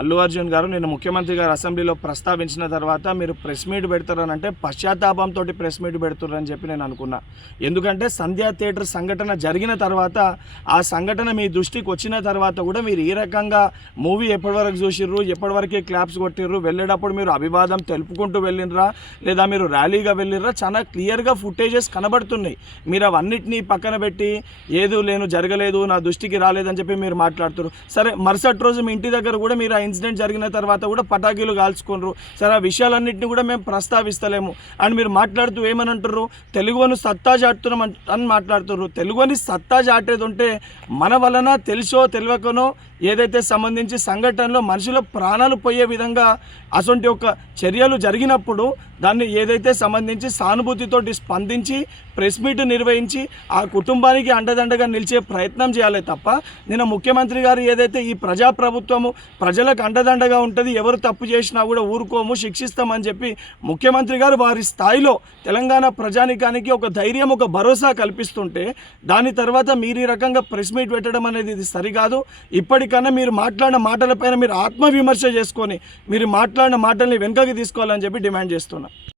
అల్లు అర్జున్ గారు నిన్న ముఖ్యమంత్రి గారు అసెంబ్లీలో ప్రస్తావించిన తర్వాత మీరు ప్రెస్ మీట్ పెడతారని అంటే పశ్చాత్తాపంతో ప్రెస్ మీట్ పెడుతున్నారని చెప్పి నేను అనుకున్నా. ఎందుకంటే సంధ్యా థియేటర్ సంఘటన జరిగిన తర్వాత ఆ సంఘటన మీ దృష్టికి వచ్చిన తర్వాత కూడా మీరు ఈ రకంగా మూవీ ఎప్పటివరకు చూసిర్రు, ఎప్పటివరకే క్లాప్స్ కొట్టిర్రు, వెళ్ళేటప్పుడు మీరు అభివాదం తెలుపుకుంటూ వెళ్ళినరా లేదా మీరు ర్యాలీగా వెళ్ళిర్రా, చాలా క్లియర్గా ఫుటేజెస్ కనబడుతున్నాయి. మీరు అవన్నిటినీ పక్కన పెట్టి ఏదో జరగలేదు, నా దృష్టికి రాలేదని చెప్పి మీరు మాట్లాడుతున్నారు. సరే, మరుసటి రోజు మీ ఇంటి దగ్గర కూడా మీరు ఇన్సిడెంట్ జరిగిన తర్వాత కూడా పటాకీలు కాల్చుకున్నారు. సరే, ఆ విషయాలన్నింటినీ కూడా మేము ప్రస్తావిస్తలేము అని మీరు మాట్లాడుతూ ఏమని అంటారు, తెలుగుని సత్తా చాటుతున్నాం అని మాట్లాడుతున్నారు. తెలుగుని సత్తా చాటేది ఉంటే మన వలన తెలుసో తెలియకనో ఏదైతే సంబంధించి సంఘటనలో మనుషుల ప్రాణాలు పోయే విధంగా అటువంటి ఒక చర్యలు జరిగినప్పుడు దాన్ని ఏదైతే సంబంధించి సానుభూతితోటి స్పందించి ప్రెస్ మీట్ నిర్వహించి ఆ కుటుంబానికి అండదండగా నిలిచే ప్రయత్నం చేయాలి తప్ప నిన్న ముఖ్యమంత్రి గారు ఏదైతే ఈ ప్రజాప్రభుత్వము ప్రజలకు అండదండగా ఉంటుంది, ఎవరు తప్పు చేసినా కూడా ఊరుకోము, శిక్షిస్తామని చెప్పి ముఖ్యమంత్రి గారు వారి స్థాయిలో తెలంగాణ ప్రజానికానికి ఒక ధైర్యం, ఒక భరోసా కల్పిస్తుంటే దాని తర్వాత మీరు ఈ రకంగా ప్రెస్ మీట్ పెట్టడం అనేది ఇది సరికాదు. ఇప్పటికన్నా మీరు మాట్లాడిన మాటలపైన మీరు ఆత్మవిమర్శ చేసుకొని మీరు మాట్లాడిన మాటల్ని వెనుకకి తీసుకోవాలని చెప్పి డిమాండ్ చేస్తున్నా.